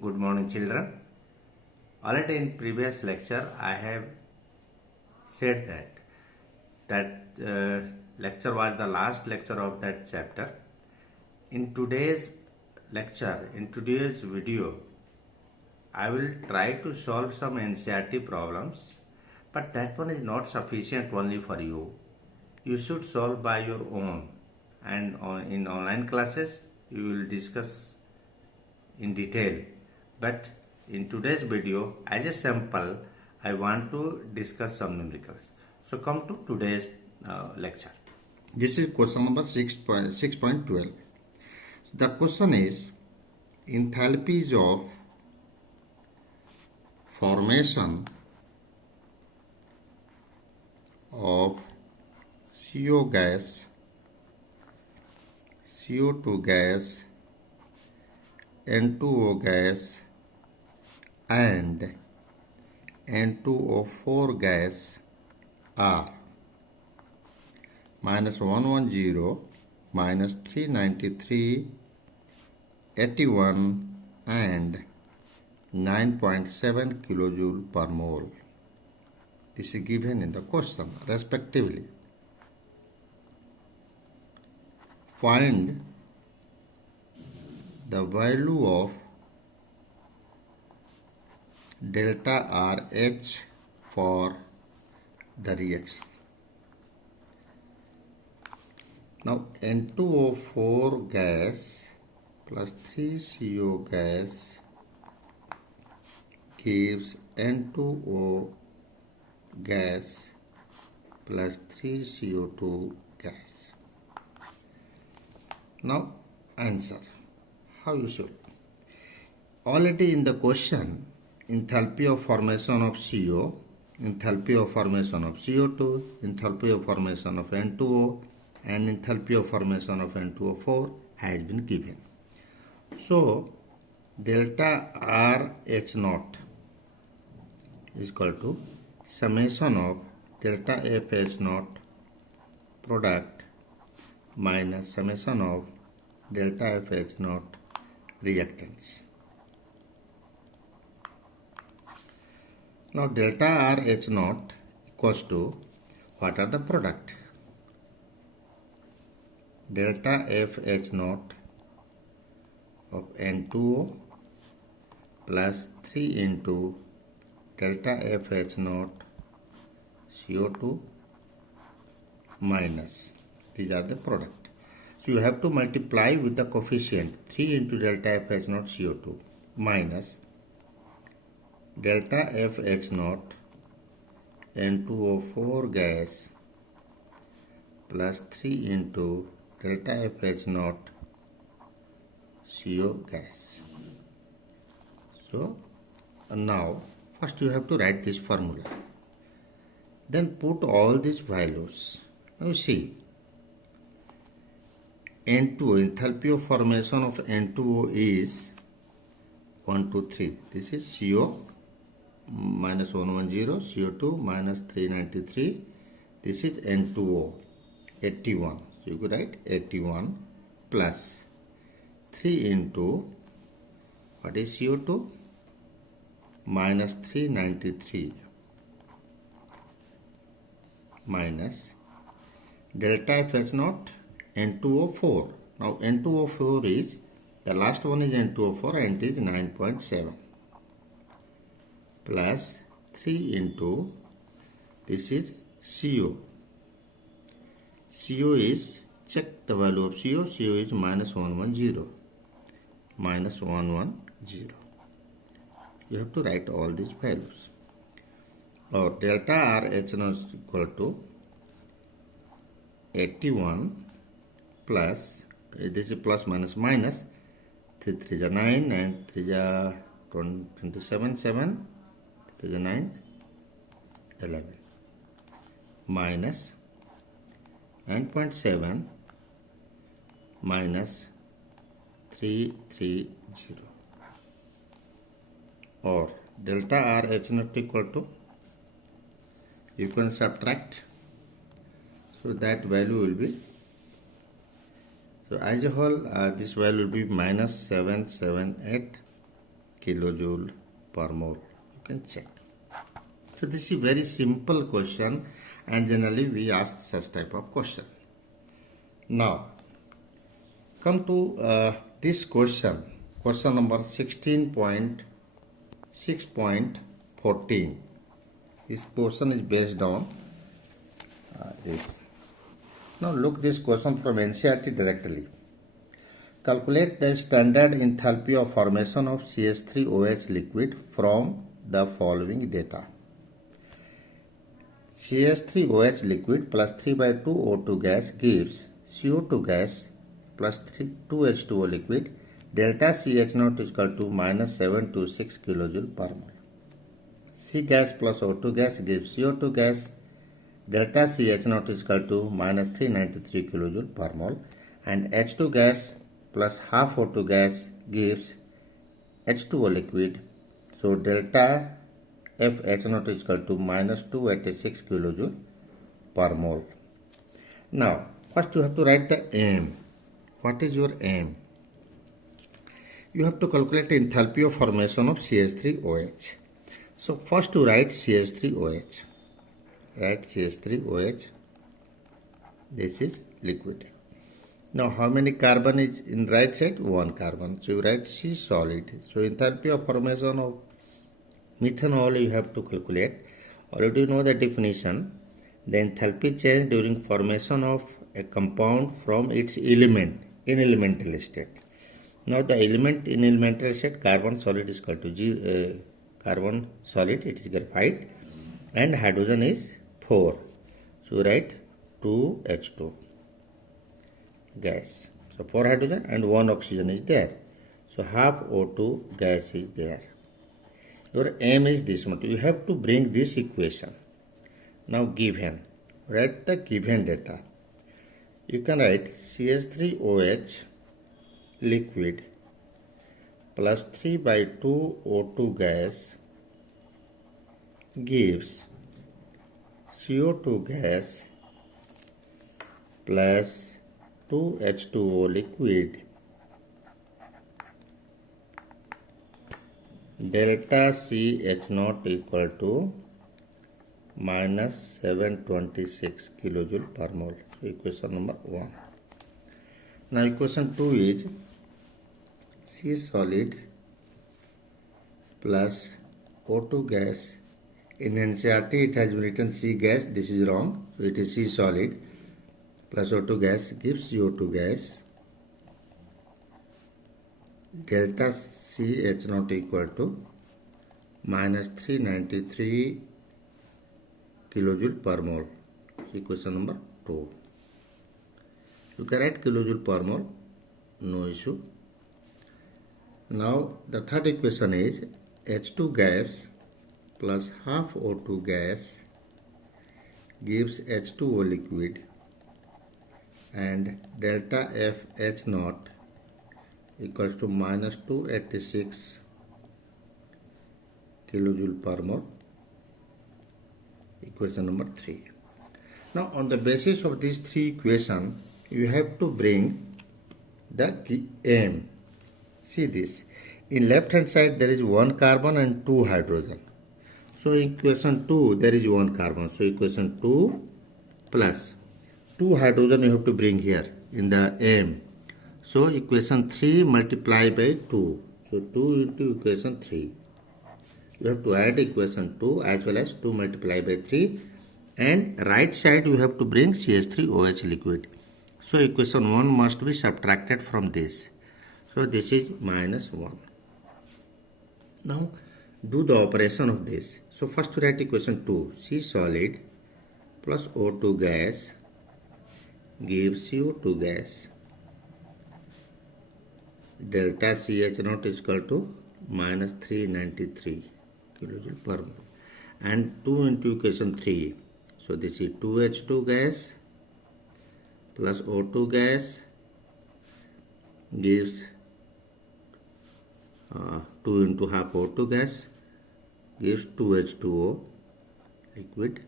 Good morning, children. Already in previous lecture, I have said that lecture was the last lecture of that chapter. In today's lecture, in today's video, I will try to solve some NCERT problems, but that one is not sufficient only for you. You should solve by your own, and in online classes, you will discuss in detail. But in today's video, as a sample, I want to discuss some numericals. So come to today's lecture. This is question number 6.12. The question is enthalpies of formation of CO gas, CO2 gas, N2O gas and N2O4 gas are minus 110, minus 393, 81 and 9.7 kilojoule per mole. This is given in the question respectively. Find the value of delta RH for the reaction. Now N2O4 gas plus 3CO gas gives N2O gas plus 3CO2 gas. Now answer. How you should? Already in the question, enthalpy of formation of CO, enthalpy of formation of CO2, enthalpy of formation of N2O and enthalpy of formation of N2O4 has been given. So delta RH naught is equal to summation of delta FH naught product minus summation of delta FH naught reactants. Now delta RH naught equals to what are the product? Delta FH naught of N2O plus 3 into delta FH naught CO2 minus, these are the product. So you have to multiply with the coefficient 3 into delta FH naught CO2 minus delta FH naught N2O4 gas plus 3 into delta FH naught CO gas. So now first you have to write this formula. Then put all these values. Now see, N2O, enthalpy of formation of N2O is 1, 2, 3. This is CO minus 110, CO2 minus 393. This is N2O, 81. So you could write 81 plus 3 into, what is CO2? Minus 393 minus delta FH naught N2O4. Now N2O4 is, the last one is N2O4 and it is 9.7 plus 3 into, this is CO. CO is, check the value of CO. CO is minus 110. Minus 110. You have to write all these values. Or delta RH naught is equal to 81 plus, this is plus minus minus, 3 3 is 9, 9 3 is 27, 7, 3 is 9, 11, minus 9.7 minus 330, or delta RH naught equal to, you can subtract, so that value will be, so as a whole this value will be minus 778 kilojoule per mole. You can check. So this is very simple question, and generally we ask such type of question. Now come to this question number 16.6.14. This question is based on this. Now look this question from NCERT directly. Calculate the standard enthalpy of formation of CH3OH liquid from the following data. CH3OH liquid plus 3/2 O2 gas gives CO2 gas plus 2H2O liquid. Delta CH0 is equal to minus 726 kJ per mole. C gas plus O2 gas gives CO2 gas. Delta CH0 is equal to minus 393 kJ per mole. And H2 gas plus half O2 gas gives H2O liquid. So delta FH0 is equal to minus 286 kJ per mole. Now, first you have to write the aim. What is your aim? You have to calculate the enthalpy of formation of CH3OH. So first to write CH3OH. Write CH3OH. This is liquid. Now how many carbon is in right side? 1 carbon. So you write C solid. So enthalpy of formation of methanol you have to calculate. Already you know the definition. The enthalpy change during formation of a compound from its element in elemental state. Now the element in elemental state, carbon solid is equal to carbon solid, it is graphite, and hydrogen is 4. So write 2H2 gas. So 4 hydrogen and 1 oxygen is there. So half O2 gas is there. Your aim is this much. You have to bring this equation. Now given. Write the given data. You can write CH3OH liquid plus 3/2 O2 gas gives CO2 gas plus 2H2O liquid. Delta CH0 equal to minus 726 kJ per mole. So equation number 1. Now equation 2 is C solid plus O2 gas. In NCERT it has been written C gas. This is wrong. So it is C solid plus O2 gas gives CO2 gas. Delta CH0 equal to minus 393 kJ per mole. Equation number 2. You can write kJ per mole, no issue. Now the third equation is H2 gas plus half O2 gas gives H2O liquid, and delta FH0 equals to minus 286 kJ per mole. Equation number 3. Now on the basis of these three equations, you have to bring the aim. See this. In left hand side there is 1 carbon and 2 hydrogen. So in equation 2 there is 1 carbon. So equation 2 plus 2 hydrogen you have to bring here in the aim. So equation 3 multiplied by 2. So 2 into equation 3. You have to add equation 2 as well as 2 multiplied by 3, and right side you have to bring CH3OH liquid. So equation 1 must be subtracted from this. So this is minus 1. Now do the operation of this. So first we write equation 2. C solid plus O2 gas gives CO2 gas. Delta CH0 is equal to minus 393 kJ per mole. And 2 into equation 3. So this is 2H2 gas plus O2 gas gives 2 into half O2 gas gives 2H2O liquid,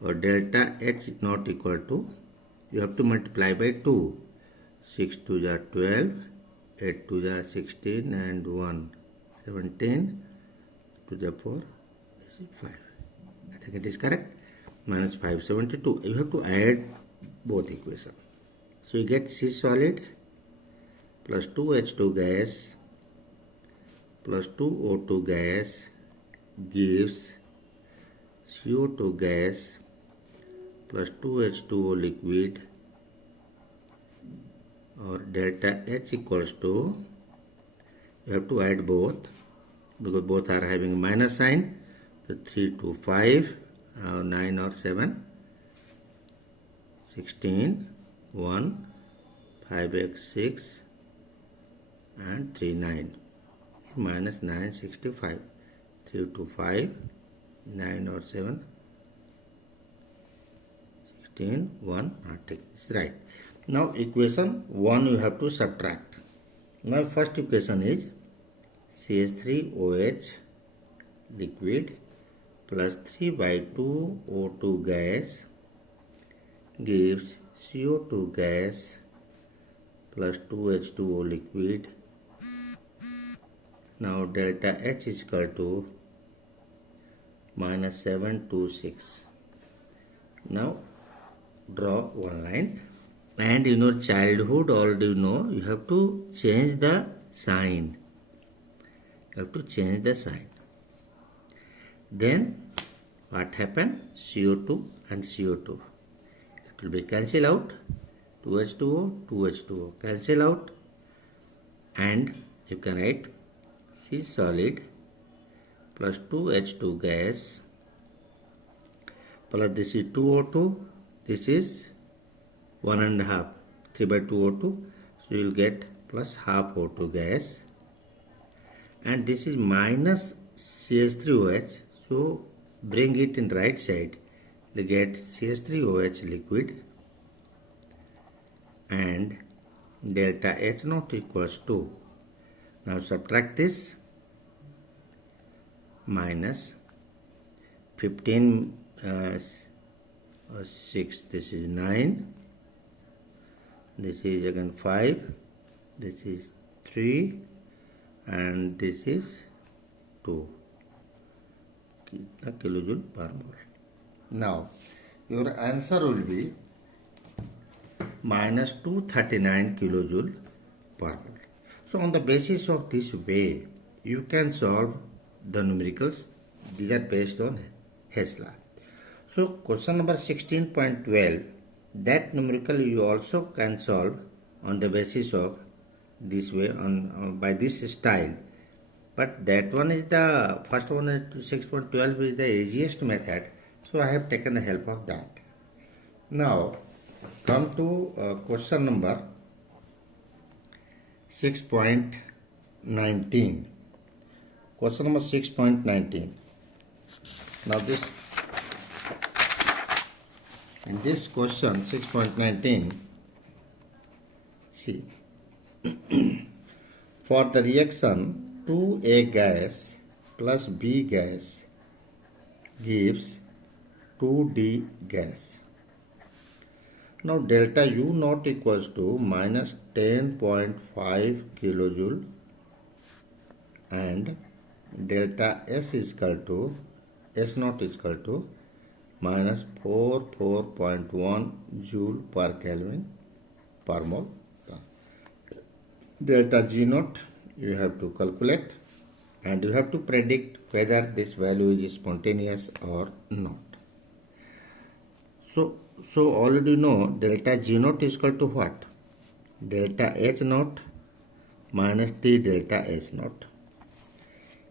or delta H not equal to, you have to multiply by 2. 6 2 are 12, 8 2 are 16, and 1 17 to the 4, this is 5. I think it is correct. Minus 572. You have to add both equations. So you get C solid plus 2H2 gas plus 2O2 gas gives CO2 gas plus 2H2O liquid, or delta H equals to, you have to add both because both are having minus sign. So 3 to 5, 9 or 7, 16, 1, 5x 6 and 3 9, minus 965, 3 to 5, 9 or 7, 16, 1, it's right. Now equation 1 you have to subtract. Now first equation is CH3OH liquid plus 3 by 2 O2 gas gives CO2 gas plus 2H2O liquid. Now delta H is equal to minus 726. Now draw one line, and in your childhood already you know you have to change the sign. You have to change the sign. Then what happened? CO2 and CO2. It will be cancel out. 2H2O, 2H2O cancel out, and you can write C solid plus 2H2 gas plus this is 2O2, this is 1.5, 3 by 2O2, so you will get plus half O2 gas, and this is minus CH3OH, so bring it in right side, you get CH3OH liquid, and delta H naught equals 2. Now subtract this, minus 15 6, this is 9, this is again 5, this is 3, and this is 2 kilojoule per mole. Now your answer will be minus 239 kilojoule per mole. So on the basis of this way, you can solve the numericals. These are based on Hess law. So question number 16.12, that numerical you also can solve on the basis of this way, on by this style. But that one is the first one, 6.12 is the easiest method. So I have taken the help of that. Now come to question number 6.19. Question number 6.19. Now in this question 6.19, see, for the reaction 2A gas plus B gas gives 2D gas. Now delta U naught equals to minus 10.5 kilojoule and delta S is equal to, S naught is equal to minus 4.1 joule per Kelvin per mole. Delta G naught you have to calculate, and you have to predict whether this value is spontaneous or not. So already know delta G naught is equal to what? Delta H naught minus T delta S naught.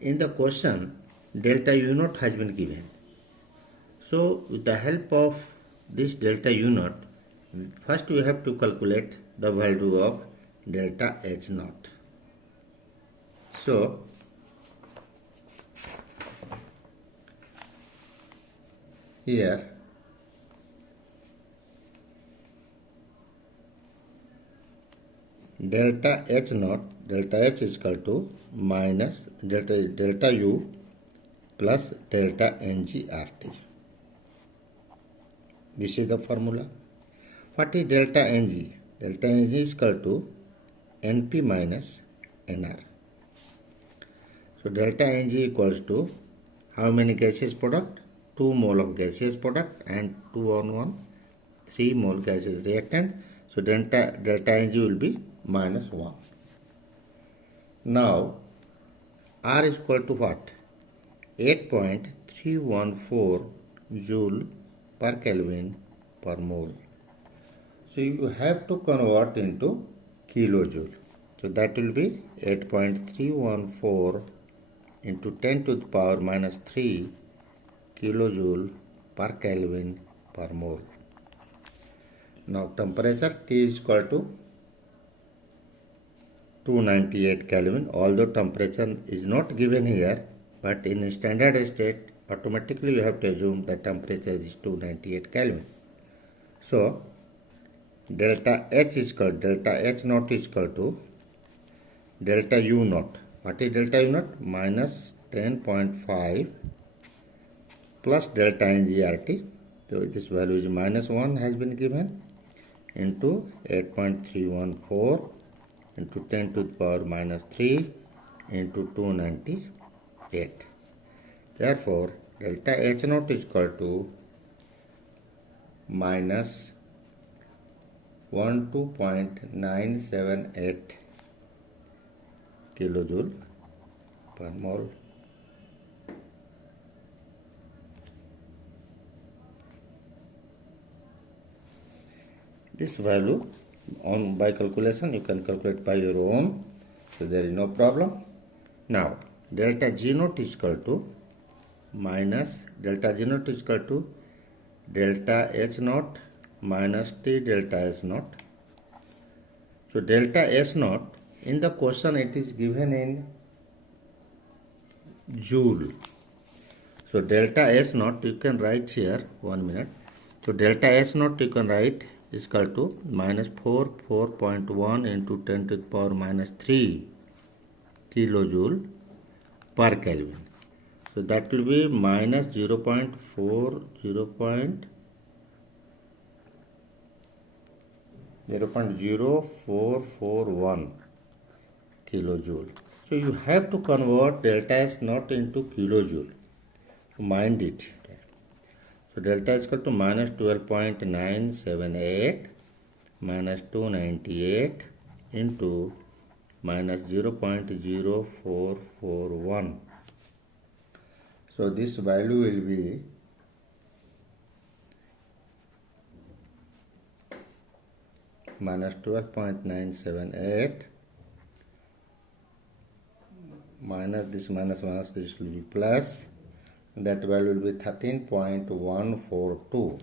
In the question, delta U naught has been given. So with the help of this delta U naught, first we have to calculate the value of delta H naught. So here delta H naught, delta H is equal to minus delta U plus delta NGRT. This is the formula. What is delta NG? Delta NG is equal to NP minus NR. So delta Ng equals to how many gaseous product? 2 mole of gaseous product and 2 on 1, 3 mole gaseous reactant. So delta Ng will be minus 1. Now R is equal to what? 8.314 joule per Kelvin per mole. So you have to convert into kilojoule. So that will be 8.314 into 10 to the power minus 3 kilojoule per Kelvin per mole. Now temperature T is equal to 298 Kelvin, although temperature is not given here, but in standard state automatically you have to assume that temperature is 298 Kelvin. So delta H is equal, delta H naught is equal to delta U naught. What is delta U naught? Minus 10.5 plus delta NGRT. So this value is minus 1 has been given into 8.314 into 10 to the power minus 3 into 298. Therefore, delta H naught is equal to minus 12.978 kilojoule per mole. This value by calculation you can calculate by your own, so there is no problem. Now delta G naught is equal to minus delta G naught is equal to delta H naught minus T delta S naught. So delta S naught in the question it is given in joule. So delta S naught you can write here, 1 minute. So delta S naught you can write is equal to minus 4.1 into 10 to the power minus 3 kilojoule per Kelvin. So that will be minus 0.0441 kilojoule. So you have to convert delta S naught into kilojoule. So mind it. So delta is equal to minus 12.978 minus 298 into minus 0.0441. So this value will be minus 12.978 minus this will be plus, that value will be 13.142.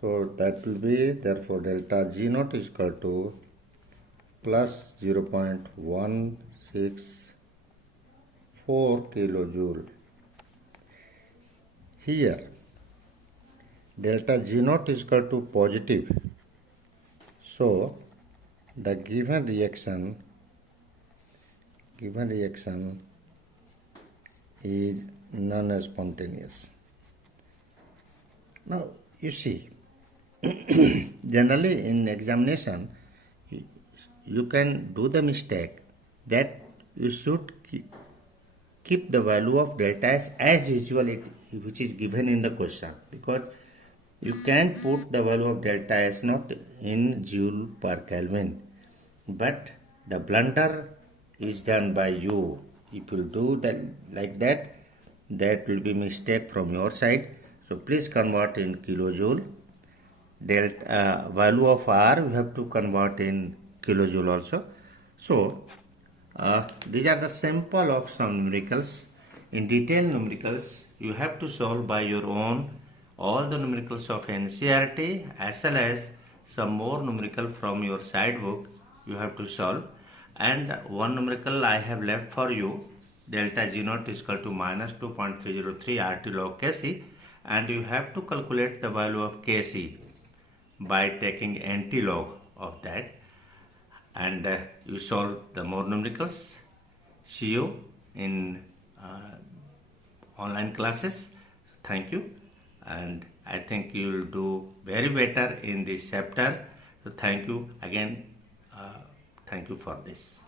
So that will be, therefore delta G naught is equal to plus 0.164 kilojoule. Here delta G naught is equal to positive, so the given reaction is non-spontaneous. Now you see, generally in examination you can do the mistake that you should keep the value of delta S as usual which is given in the question, because you can put the value of delta S naught in joule per Kelvin, but the blunder is done by you. If you do that like that, that will be mistake from your side. So please convert in kilojoule. Delta value of R you have to convert in kilojoule also. So these are the sample of some numericals. In detailed numericals you have to solve by your own all the numericals of NCERT as well as some more numerical from your side book you have to solve. And one numerical I have left for you, delta G naught is equal to minus 2.303 RT log Kc, and you have to calculate the value of Kc by taking NT log of that, and you solve the more numericals. See you in online classes. Thank you, and I think you will do very better in this chapter. So thank you again. Thank you for this.